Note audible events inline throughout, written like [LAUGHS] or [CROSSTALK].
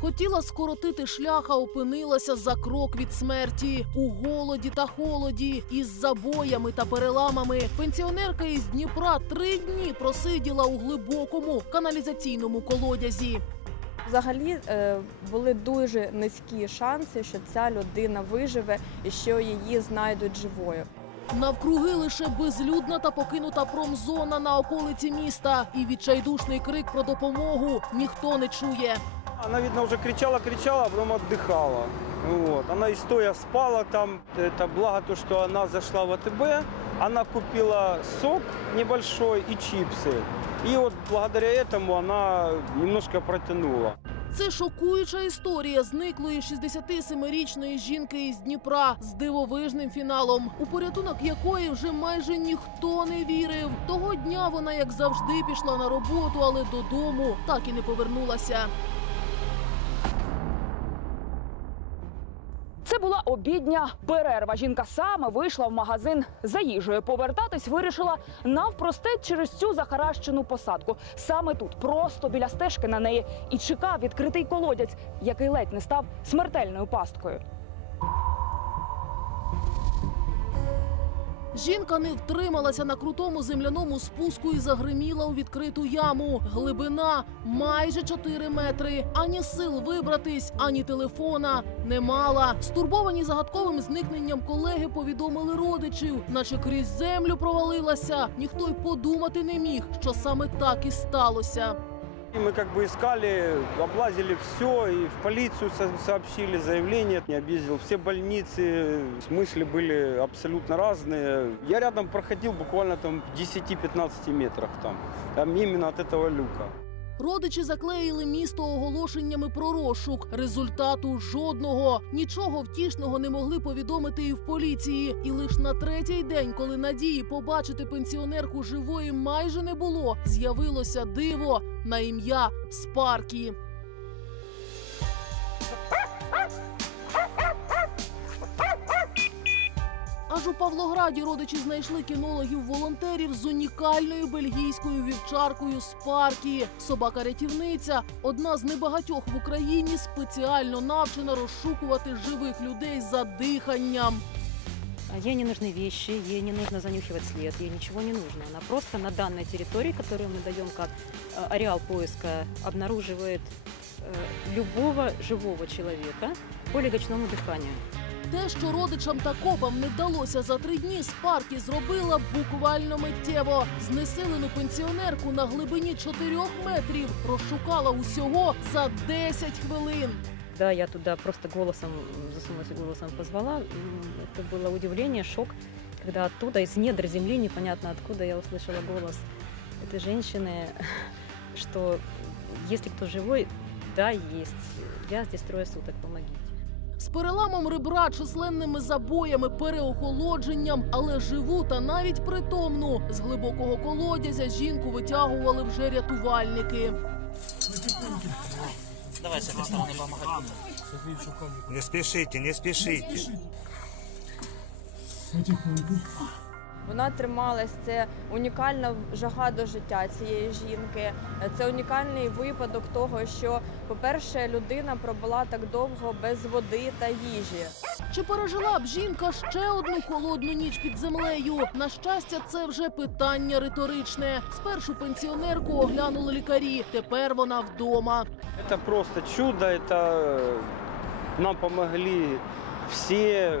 Хотіла скоротити шлях, а опинилася за крок від смерті у голоді та холоді, із забоями та переламами. Пенсіонерка із Дніпра три дні просиділа у глибокому каналізаційному колодязі. Взагалі е, були дуже низькі шанси, що ця людина виживе і що її знайдуть живою. Навкруги лише безлюдна та покинута промзона на околиці міста, і відчайдушний крик про допомогу ніхто не чує. Она, видно, уже кричала, кричала, а потом отдыхала. Вот. Она и стоя спала там. Это благо то, что она зашла в АТБ, она купила сок небольшой и чипсы. И вот благодаря этому она немножко протянула. Це шокуюча історія зниклої 67-річної жінки із Дніпра з дивовижним фіналом, у порятунок якої вже майже ніхто не вірив. Того дня вона, як завжди, пішла на роботу, але додому так і не повернулася. Обідня перерва. Жінка саме вийшла в магазин за їжею. Повертатись вирішила навпростець через цю захаращену посадку. Саме тут, просто біля стежки на неї, і чекав відкритий колодязь, який ледь не став смертельною пасткою. Жінка не втрималася на крутому земляному спуску і загриміла у відкриту яму. Глибина майже 4 метри. Ані сил вибратись, ані телефона не мала. Стурбовані загадковим зникненням колеги повідомили родичів, наче крізь землю провалилася. Ніхто й подумати не міг, що саме так і сталося. Мы как бы искали, облазили все, и в полицию со- сообщили заявление. Я объездил все больницы, мысли были абсолютно разные. Я рядом проходил буквально там в 10-15 метрах там, там именно от этого люка. Родичі заклеїли місто оголошеннями про розшук. Результату жодного. Нічого втішного не могли повідомити і в поліції. І лише на третій день, коли надії побачити пенсіонерку живої майже не було, з'явилося диво на ім'я Спаркі. Павлограді родичі знайшли кінологів-волонтерів з унікальною бельгійською вівчаркою Спаркі. Собака-рятівниця одна з небагатьох в Україні спеціально навчена розшукувати живих людей за диханням. А Ей не нужны вещи, ей не нужно занюхивать след, ей ничего не нужно. Она просто на данной территории, которую мы даем как э, ареал поиска, обнаруживает э, любого живого человека по легочному дыханию. Те, що родичам та копам не вдалося за три дні, Спаркі зробила буквально миттєво. Знесилену пенсіонерку на глибині 4 метрів розшукала усього за 10 хвилин. Да, я туда просто голосом, м, засунулась и голосом позвала. М, Это было удивление, шок, когда оттуда, из недр земли, непонятно откуда, я услышала голос этой женщины, [LAUGHS] что если кто живой, да, есть. Я здесь трое суток, помогите. З переламом ребра, численними забоями, переохолодженням, але живу та навіть притомну. З глибокого колодязя жінку витягували вже рятувальники. Давай с этой стороны помогать. Не спешите, не спешите. Вона трималась. Це унікальна жага до життя цієї жінки. Це унікальний випадок того, що, по-перше, людина пробула так довго без води та їжі. Чи пережила б жінка ще одну холодну ніч під землею? На щастя, це вже питання риторичне. Спершу пенсіонерку оглянули лікарі. Тепер вона вдома. Это просто чудо, это э, нам помогли все,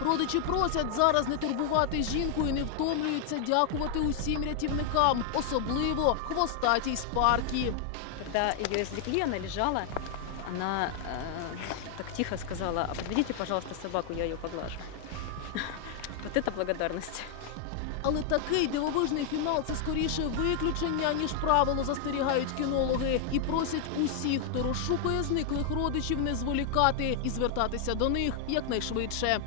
Родичі просять зараз не турбувати жінку і не втомлюються дякувати усім рятівникам, особливо хвостатій спаркі. Когда ее извлекли, она лежала, она э, так тихо сказала, а подведите, пожалуйста, собаку, я ее поглажу. [LAUGHS] Вот это благодарность. Але такий дивовижний фінал це скоріше виключення, ніж правило, застерігають кінологи. І просять усіх, хто розшукує зниклих родичів, не зволікати і звертатися до них якнайшвидше.